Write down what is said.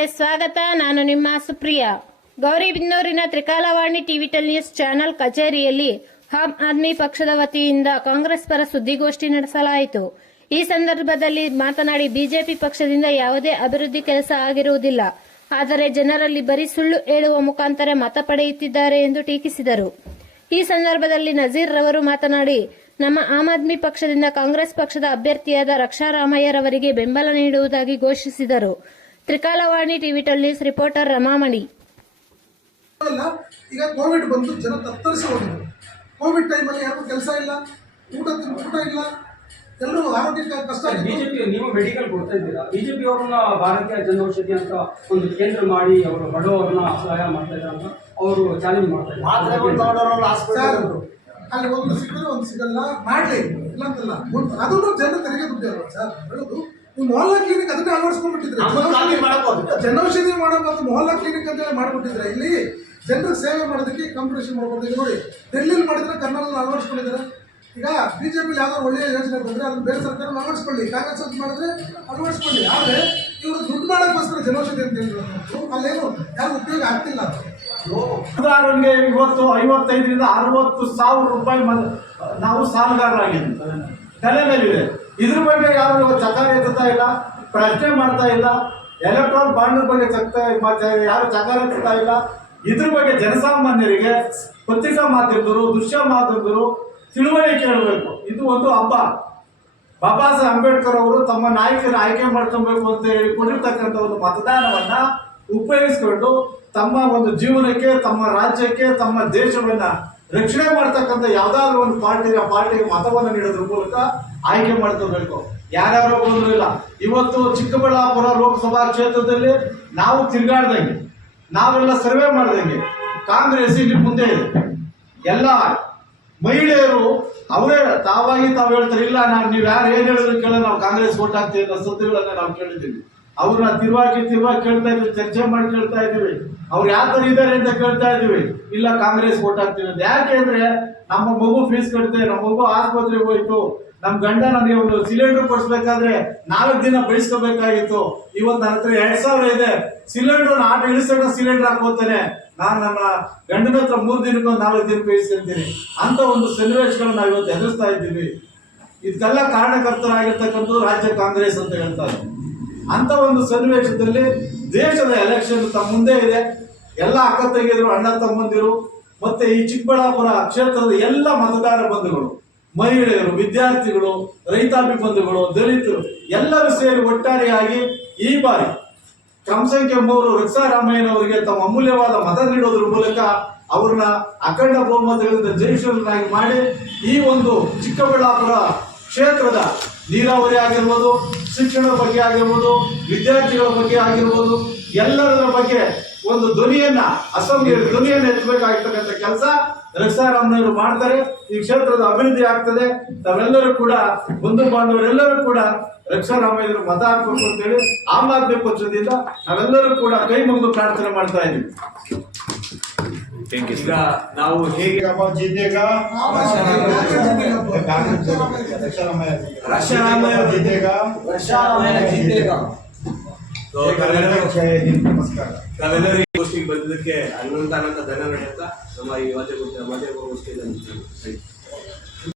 ನ್ಯೂಸ್ಗೆ ಸ್ವಾಗತ. ನಾನು ನಿಮ್ಮ ಸುಪ್ರಿಯಾ. ಗೌರಿಬಿದನೂರಿನ ತ್ರಿಕಾಲವಾಣಿ ಟಿವಿ ನ್ಯೂಸ್ ಚಾನೆಲ್ ಕಚೇರಿಯಲ್ಲಿ ಆಮ್ ಆದ್ಮಿ ಪಕ್ಷದ ವತಿಯಿಂದ ಕಾಂಗ್ರೆಸ್ ಪರ ಸುದ್ದಿಗೋಷ್ಠಿ ನಡೆಸಲಾಯಿತು. ಈ ಸಂದರ್ಭದಲ್ಲಿ ಮಾತನಾಡಿ, ಬಿಜೆಪಿ ಪಕ್ಷದಿಂದ ಯಾವುದೇ ಅಭಿವೃದ್ಧಿ ಕೆಲಸ ಆಗಿರುವುದಿಲ್ಲ, ಆದರೆ ಜನರಲ್ಲಿ ಬರೀ ಸುಳ್ಳು ಹೇಳುವ ಮುಖಾಂತರ ಮತ ಪಡೆಯುತ್ತಿದ್ದಾರೆ ಎಂದು ಟೀಕಿಸಿದರು. ಈ ಸಂದರ್ಭದಲ್ಲಿ ನಜೀರ್ ರವರು ಮಾತನಾಡಿ, ನಮ್ಮ ಆಮ್ ಆದ್ಮಿ ಪಕ್ಷದಿಂದ ಕಾಂಗ್ರೆಸ್ ಪಕ್ಷದ ಅಭ್ಯರ್ಥಿಯಾದ ರಕ್ಷಾರಾಮಯ್ಯರವರಿಗೆ ಬೆಂಬಲ ನೀಡುವುದಾಗಿ ಘೋಷಿಸಿದರು. ತ್ರಿಕಾಲವಾಣಿ ಟಿವಿ ನ್ಯೂಸ್ ರಿಪೋರ್ಟರ್ ರಮಾಮಣಿ. ಈಗ ಕೋವಿಡ್ ಬಂದು ಜನ ತತ್ತರಿಸಿ ಹೋಗಿದ್ರು. ಕೋವಿಡ್ ಟೈಮಲ್ಲಿ ಯಾರಿಗೂ ಕೆಲಸ ಇಲ್ಲ, ಊಟ ಇಲ್ಲ, ಎಲ್ಲರೂ ಆರೋಗ್ಯಕ್ಕೆ ಕಷ್ಟ. ಬಿಜೆಪಿ ನೀವು ಮೆಡಿಕಲ್ ಕೊಡ್ತಾ ಇದ್ದೀರಾ, ಬಿಜೆಪಿ ಅವರನ್ನ ಭಾರತೀಯ ಜನೌಷಧಿ ಅಂತ ಒಂದು ಕೇಂದ್ರ ಮಾಡಿ ಅವರು ಬಡವರನ್ನ ಸಹಾಯ ಮಾಡ್ತಾ ಇದ್ದಾರೆ ಅಂತ ಅವರು ಚಾಲೆಂಜ್ ಮಾಡ್ತಾ ಇದ್ದಾರೆ. ಅಲ್ಲಿ ಒಂದು ಸಿಕ್ಕರೆ ಒಂದು ಸಿಗಲ್ಲ, ಮಾಡ್ಲಿ ಇಲ್ಲ ಅಂತಲ್ಲ, ಅದನ್ನು ಜನ ತೆರಿಗೆ ದುಡ್ಡು ಅಲ್ವಾ ಸರ್ ಹೇಳೋದು. ನೀವು ಮೊಹಲ್ಲಾ ಕ್ಲಿನಿಕ್ ಅದನ್ನೇ ಅಳವಡಿಸ್ಕೊಂಡ್ಬಿಟ್ಟಿದ್ರೆ, ಜನೌಷಧಿ ಮಾಡೋ ಮತ್ತು ಮೊಹಲ್ಲಾ ಕ್ಲಿನಿಕ್ ಅಂತೇಳಿ ಮಾಡಿಬಿಟ್ಟಿದ್ರೆ ಇಲ್ಲಿ ಜನರಿಗೆ ಸೇವೆ ಮಾಡೋದಕ್ಕೆ ಕಾಂಪಿಟೇಷನ್ ಮಾಡ್ಕೊಡ್ತೀವಿ. ನೋಡಿ, ಡೆಲ್ಲಿಲಿ ಮಾಡಿದ್ರೆ ಕರ್ನಾಟಕದಲ್ಲಿ ಅಳವಡಿಸ್ಕೊಂಡಿದ್ದಾರೆ. ಈಗ ಬಿಜೆಪಿ ಯಾವ್ದಾದ್ರು ಒಳ್ಳೆಯ ಯೋಜನೆ ಬಂದರೆ ಅದನ್ನು ಬೇರೆ ಸರ್ಕಾರ ಅಳವಡಿಸ್ಕೊಳ್ಳಿ, ಕಾಂಗ್ರೆಸ್ ಅಂತ ಮಾಡಿದ್ರೆ ಅಳವಡಿಸ್ಕೊಳ್ಳಿ. ಆದರೆ ಇವರು ದುಡ್ಡು ಮಾಡೋಕ್ಕೋಸ್ಕರ ಜನೌಷಧಿ ಅಂತ ಹೇಳಿದ್ರು, ಅಲ್ಲೇನು ಯಾರು ಉಪಯೋಗ ಆಗ್ತಿಲ್ಲ. ಉದಾಹರಣೆಗೆ ಇವತ್ತು 55ರಿಂದ 60,000 ರೂಪಾಯಿ ನಾವು ಸಾಲಗಾರರಾಗಿದ್ದೀವಿ, ತಲೆ ಮೇಲಿದೆ. ಇದ್ರ ಬಗ್ಗೆ ಯಾರು ಚಕಾರ ಎತ್ತಾ ಇಲ್ಲ, ಪ್ರಶ್ನೆ ಮಾಡ್ತಾ ಇಲ್ಲ. ಎಲೆಕ್ಟ್ರಾನ್ ಬಾಂಡ್ ಬಗ್ಗೆ ಯಾರು ಚಕಾರ ಎತ್ತಾ ಇಲ್ಲ. ಇದ್ರ ಬಗ್ಗೆ ಜನಸಾಮಾನ್ಯರಿಗೆ ಪತ್ರಿಕಾ ಮಾಧ್ಯಮದವರು, ದೃಶ್ಯ ಮಾಧ್ಯಮದವರು ತಿಳುವಳಿಕೆ ಹೇಳಬೇಕು. ಇದು ಒಂದು ಹಬ್ಬ. ಬಾಬಾ ಸಾಹೇಬ್ ಅಂಬೇಡ್ಕರ್ ಅವರು ತಮ್ಮ ನಾಯಕರ ಆಯ್ಕೆ ಮಾಡ್ಕೊಬೇಕು ಅಂತ ಹೇಳಿ ಕೊಟ್ಟಿರ್ತಕ್ಕಂಥ ಒಂದು ಮತದಾನವನ್ನ ಉಪಯೋಗಿಸಿಕೊಂಡು ತಮ್ಮ ಒಂದು ಜೀವನಕ್ಕೆ, ತಮ್ಮ ರಾಜ್ಯಕ್ಕೆ, ತಮ್ಮ ದೇಶವನ್ನ ರಕ್ಷಣೆ ಮಾಡ್ತಕ್ಕಂಥ ಯಾವ್ದಾದ್ರು ಒಂದು ಪಾರ್ಟಿಗೆ ಮತವನ್ನು ನೀಡೋದ್ರ ಮೂಲಕ ಆಯ್ಕೆ ಮಾಡ್ಕೋಬೇಕು. ಯಾರ್ಯಾರೋ ಬಂದ್ರು ಇಲ್ಲ. ಇವತ್ತು ಚಿಕ್ಕಬಳ್ಳಾಪುರ ಲೋಕಸಭಾ ಕ್ಷೇತ್ರದಲ್ಲಿ ನಾವು ತಿರುಗಾಡ್ದಂಗೆ, ನಾವೆಲ್ಲ ಸರ್ವೆ ಮಾಡ್ದಂಗೆ ಕಾಂಗ್ರೆಸ್ ಇಲ್ಲಿ ಮುಂದೆ ಇದೆ. ಎಲ್ಲ ಮಹಿಳೆಯರು ಅವರೇ ತಾವು ಹೇಳ್ತಾರೆ, ಇಲ್ಲ ನೀವು ಯಾರು ಏನ್ ಹೇಳಿದ್ರು ಕೇಳ, ನಾವು ಕಾಂಗ್ರೆಸ್ ಓಟ್ ಹಾಕ್ತೀವಿ ಅನ್ನೋ ಸುದ್ದಿಗಳನ್ನ ನಾವು ಕೇಳಿದ್ದೀವಿ. ಅವ್ರನ್ನ ತಿರುವಾಗಿ ಕೇಳ್ತಾ ಇದ್ವಿ, ಚರ್ಚೆ ಮಾಡಿ ಕೇಳ್ತಾ ಇದೀವಿ. ಅವ್ರು ಯಾವ ತರ ಇದ್ದಾರೆ ಅಂತ ಕೇಳ್ತಾ ಇದೀವಿ. ಇಲ್ಲ ಕಾಂಗ್ರೆಸ್ ಓಟ್ ಹಾಕ್ತೀವಿ ಅಂತ. ಯಾಕೆ ಅಂದ್ರೆ ನಮ್ಮ ಮಗು ಫೀಸ್ ಕಟ್ತೇವೆ, ನಮ್ಮ ಮಗು ಆಸ್ಪತ್ರೆಗೆ ಹೋಯ್ತು, ನಮ್ ಗಂಡ ನನಗೆ ಒಂದು ಸಿಲಿಂಡರ್ ಕೊಡಿಸ್ಬೇಕಾದ್ರೆ 4 ದಿನ ಬಯಸ್ಕೋಬೇಕಾಗಿತ್ತು. ಇವತ್ತು ನನ್ನ ಹತ್ರ 2,000 ಇದೆ, ಸಿಲಿಂಡರ್ ಆಟ ಇಳಿಸೋಣ, ಸಿಲಿಂಡರ್ ಹಾಕೋತಾನೆ, ನಾನು ನನ್ನ ಗಂಡನ ಹತ್ರ 3 ದಿನಕ್ಕೂ 4 ದಿನಕ್ಕೂ ಇಳಿಸ್ಕೊಂತೀನಿ ಅಂತ ಒಂದು ಸನ್ನಿವೇಶಗಳನ್ನ ನಾವು ಇವತ್ತು ಎದುರಿಸ್ತಾ ಇದ್ದೀವಿ. ಇದಕ್ಕೆಲ್ಲ ಕಾರಣಕರ್ತರಾಗಿರ್ತಕ್ಕಂಥದ್ದು ರಾಜ್ಯ ಕಾಂಗ್ರೆಸ್ ಅಂತ ಹೇಳ್ತಾರೆ. ಅಂತ ಒಂದು ಸನ್ನಿವೇಶದಲ್ಲಿ ದೇಶದ ಎಲೆಕ್ಷನ್ ತಮ್ಮ ಮುಂದೆ ಇದೆ. ಎಲ್ಲ ಅಕ್ಕ ತಂಗಿದ್ರು, ಅಣ್ಣ ತಮ್ಮಂದಿರು, ಮತ್ತೆ ಈ ಚಿಕ್ಕಬಳ್ಳಾಪುರ ಕ್ಷೇತ್ರದ ಎಲ್ಲ ಮತದಾರ ಬಂಧುಗಳು, ಮಹಿಳೆಯರು, ವಿದ್ಯಾರ್ಥಿಗಳು, ರೈತಾಪಿ ಬಂಧುಗಳು, ದಲಿತರು ಎಲ್ಲರೂ ಸೇರಿ ಒಟ್ಟಾರೆಯಾಗಿ ಈ ಬಾರಿ ಕ್ರಮ ಸಂಖ್ಯೆ 3 ರಕ್ಷಾರಾಮಯ್ಯನವರಿಗೆ ತಮ್ಮ ಅಮೂಲ್ಯವಾದ ಮತ ನೀಡೋದ್ರ ಮೂಲಕ ಅವ್ರನ್ನ ಅಖಂಡ ಬಹುಮತಗಳಿಂದ ಜಯಿಸುವನ್ನಾಗಿ ಮಾಡಿ ಈ ಒಂದು ಚಿಕ್ಕಬಳ್ಳಾಪುರ ಕ್ಷೇತ್ರದ ನೀರಾವರಿ ಆಗಿರ್ಬೋದು, ಶಿಕ್ಷಣದ ಬಗ್ಗೆ ಆಗಿರ್ಬೋದು, ವಿದ್ಯಾರ್ಥಿಗಳ ಬಗ್ಗೆ ಆಗಿರ್ಬೋದು, ಎಲ್ಲರ ಬಗ್ಗೆ ಒಂದು ಧ್ವನಿಯನ್ನ, ಅಸೆಂಬ್ಲಿ ಧ್ವನಿಯನ್ನ ಎತ್ತಬೇಕಾಗಿರ್ತಕ್ಕಂಥ ಕೆಲಸ ರಕ್ಷಾರಾಮಯ್ಯರು ಮಾಡ್ತಾರೆ. ಈ ಕ್ಷೇತ್ರದ ಅಭಿವೃದ್ಧಿ ಆಗ್ತದೆ. ತಾವೆಲ್ಲರೂ ಕೂಡ ಬಂಧು ಬಾಂಧವರೆಲ್ಲರೂ ಕೂಡ ರಕ್ಷಾರಾಮಯ್ಯರು ಮತ ಹಾಕಬೇಕು ಅಂತೇಳಿ ಆಮ್ ಆದ್ಮಿ ಪಕ್ಷದಿಂದ ನಾವೆಲ್ಲರೂ ಕೂಡ ಕೈ ಮುಗಿದು ಪ್ರಾರ್ಥನೆ ಮಾಡ್ತಾ ಇದ್ದೀವಿ. ಈಗ ನಾವು ಹೇಗೆ ತಾವೆಲ್ಲರೂ ಗೋಷ್ಠಿಗೆ ಬಂದಿದ್ದಕ್ಕೆ ಅನಂತ ಧನ್ಯವಾದ ಹೇಳ್ತಾ ನಮ್ಮ ಈ ಮಾಧ್ಯಮ ಗೋಷ್ಠಿಯಲ್ಲಿ